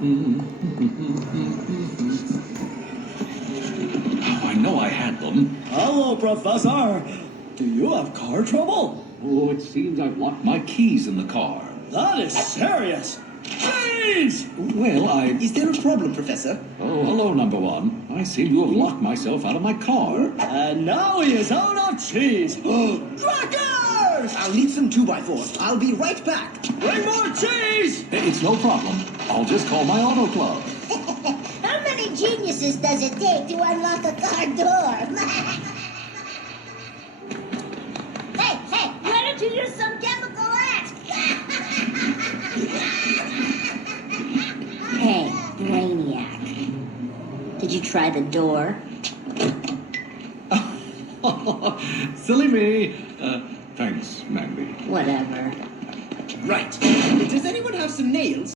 I know I had them. Hello, Professor. Do you have car trouble? Oh, it seems I've locked my keys in the car. That is serious. Jeez! Well, Is there a problem, Professor? Oh, hello, number one. I seem to have locked myself out of my car. And now he is out of cheese. Crackers! I'll need some 2x4s. I'll be right back. Bring more cheese! It's no problem. I'll just call my auto club. How many geniuses does it take to unlock a car door? Hey, why don't you use some chemical X? Hey, Brainiac. Did you try the door? Silly me. Thanks, Mandy. Whatever. Right. Does anyone have some nails?